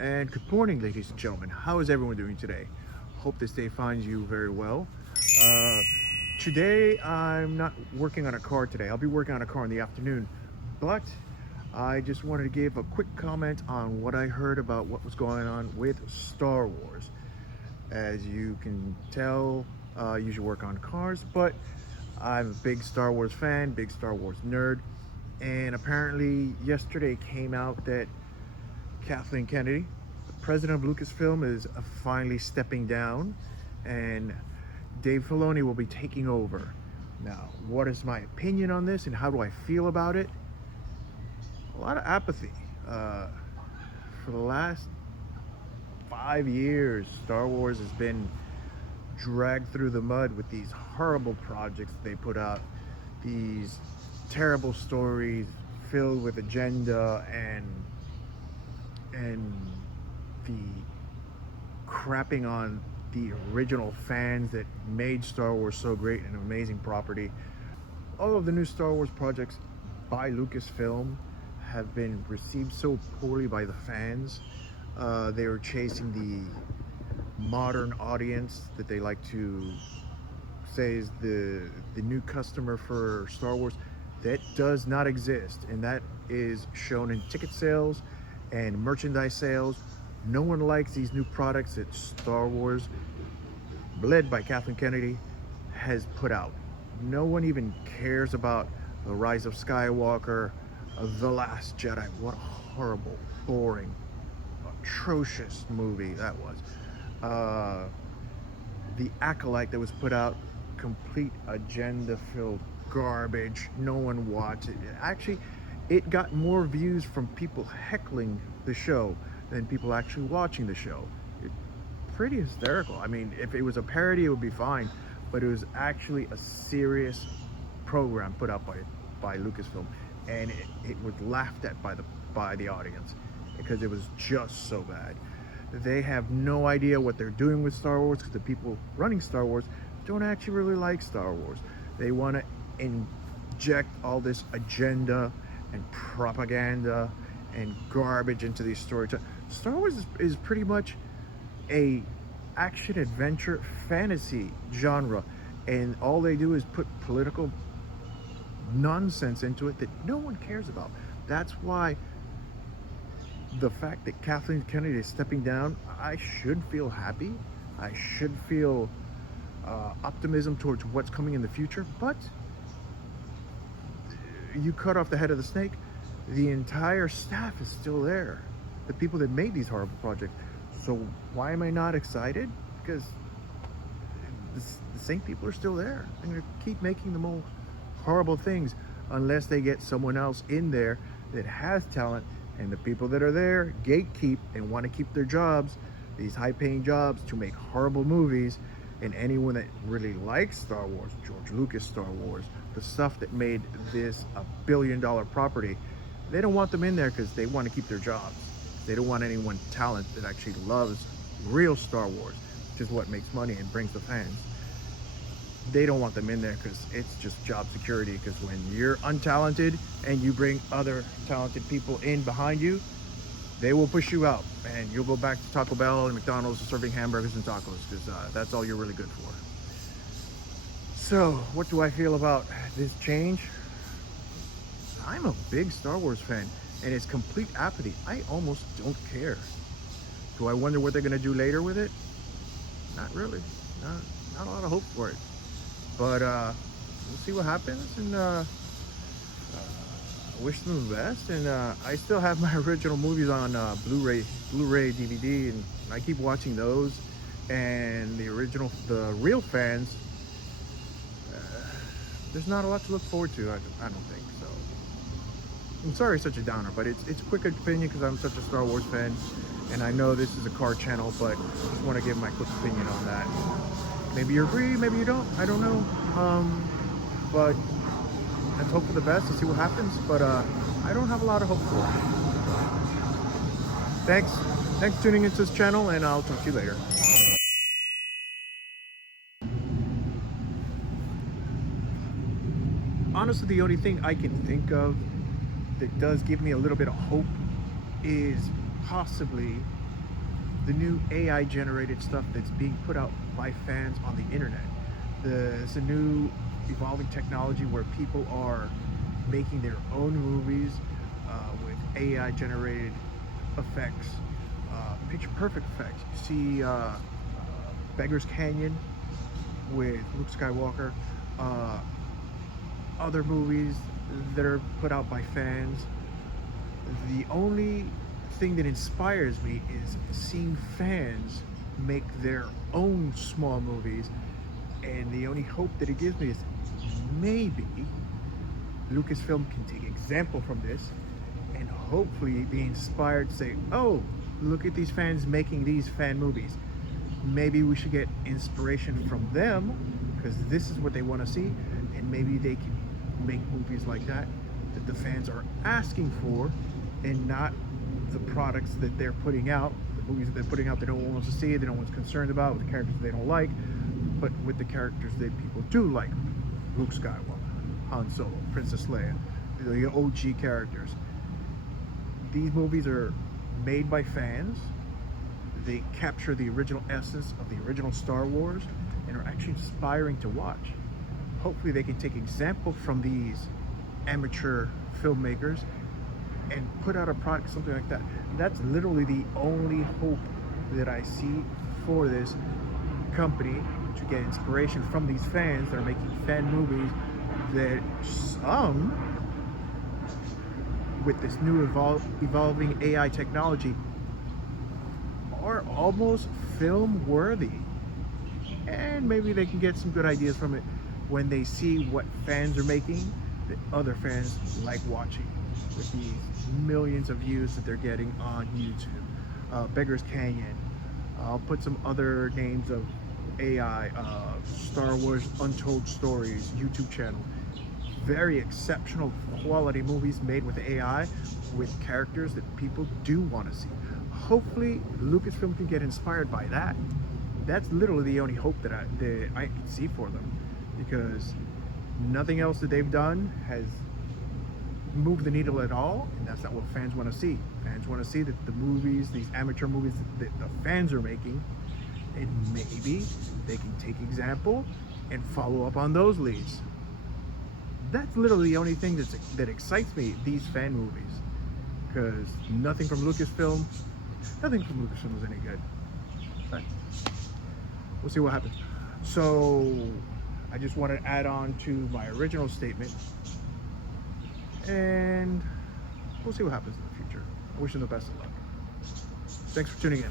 And good morning, ladies and gentlemen. How is everyone doing today? Hope this day finds you very well. Uh, Today, I'm not working on a car today. I'll be working on a car in the afternoon. But I just wanted to give a quick comment on what I heard about what was going on with Star Wars. As you can tell, I usually work on cars, but I'm a big Star Wars fan, big Star Wars nerd. And apparently, yesterday came out that Kathleen Kennedy, the president of Lucasfilm, is finally stepping down, and Dave Filoni will be taking over. Now, what is my opinion on this, and how do I feel about it? A lot of apathy. For the last 5 years, Star Wars has been dragged through the mud with these horrible projects they put out, these terrible stories filled with agenda and the crapping on the original fans that made Star Wars so great and an amazing property. All of the new Star Wars projects by Lucasfilm have been received so poorly by the fans. They were chasing the modern audience that they like to say is the new customer for Star Wars. That does not exist, and that is shown in ticket sales and merchandise sales. No one likes these new products that Star Wars, led by Kathleen Kennedy, has put out. No one even cares about The Rise of Skywalker, The Last Jedi. What a horrible, boring, atrocious movie that was. The Acolyte that was put out, complete agenda-filled garbage. No one watched it. Actually, it got more views from people heckling the show than people actually watching the show. It's pretty hysterical. I mean, if it was a parody, it would be fine, but it was actually a serious program put out by Lucasfilm, and it was laughed at by the audience because it was just so bad. They have no idea what they're doing with Star Wars because the people running Star Wars don't actually really like Star Wars. They want to inject all this agenda and propaganda and garbage into these stories. Star Wars is pretty much a action adventure fantasy genre, and all they do is put political nonsense into it that no one cares about. That's why the fact that Kathleen Kennedy is stepping down, I should feel happy. I should feel optimism towards what's coming in the future, but you cut off the head of the snake, the entire staff is still there. The people that made these horrible projects. So why am I not excited? Because the same people are still there. They're going to keep making the most horrible things unless they get someone else in there that has talent, and the people that are there gatekeep and want to keep their jobs, these high-paying jobs, to make horrible movies. And anyone that really likes Star Wars, George Lucas Star Wars, the stuff that made this a billion-dollar property, they don't want them in there because they want to keep their jobs. They don't want anyone talent that actually loves real Star Wars, which is what makes money and brings the fans. They don't want them in there because it's just job security, because when you're untalented and you bring other talented people in behind you, they will push you out and you'll go back to Taco Bell and McDonald's serving hamburgers and tacos because that's all you're really good for. So what do I feel about this change? I'm a big Star Wars fan, and it's complete apathy. I almost don't care. Do I wonder what they're going to do later with it? Not really. Not a lot of hope for it. But we'll see what happens, and wish them the best. And I still have my original movies on Blu-ray DVD, and I keep watching those. And the real fans, there's not a lot to look forward to. I don't think so. I'm sorry it's such a downer, but it's a quick opinion because I'm such a Star Wars fan, and I know this is a car channel, but I just want to give my quick opinion on that. Maybe you agree, maybe you don't. I don't know. But let's hope for the best and see what happens. But I don't have a lot of hope for it. Thanks for tuning into this channel, and I'll talk to you later. Honestly, the only thing I can think of that does give me a little bit of hope is possibly the new AI generated stuff that's being put out by fans on the internet. It's a new evolving technology where people are making their own movies with AI generated effects, picture perfect effects. You see Beggar's Canyon with Luke Skywalker, other movies that are put out by fans. The only thing that inspires me is seeing fans make their own small movies, and the only hope that it gives me is maybe Lucasfilm can take example from this and hopefully be inspired to say, oh, look at these fans making these fan movies. Maybe we should get inspiration from them because this is what they want to see, and maybe they can make movies like that the fans are asking for, and not the products that they're putting out, the movies that they're putting out they don't want to see, they don't want concerned about, with the characters they don't like, but with the characters that people do like. Luke Skywalker, Han Solo, Princess Leia, the OG characters. These movies are made by fans. They capture the original essence of the original Star Wars and are actually inspiring to watch. Hopefully they can take example from these amateur filmmakers and put out a product, something like that. That's literally the only hope that I see for this company, to get inspiration from these fans that are making fan movies that some, with this new evolving AI technology, are almost film worthy. And maybe they can get some good ideas from it when they see what fans are making that other fans like watching, with these millions of views that they're getting on YouTube. Beggar's Canyon. I'll put some other names of AI, Star Wars Untold Stories YouTube channel. Very exceptional quality movies made with AI, with characters that people do want to see. Hopefully Lucasfilm can get inspired by that. That's literally the only hope that I can see for them, because nothing else that they've done has moved the needle at all, and that's not what fans want to see. Fans want to see that the movies, these amateur movies that the fans are making, and maybe they can take example and follow up on those leads. That's literally the only thing that excites me, these fan movies, because nothing from Lucasfilm is any good. But we'll see what happens. So I just want to add on to my original statement, and we'll see what happens in the future. I wish them the best of luck. Thanks for tuning in.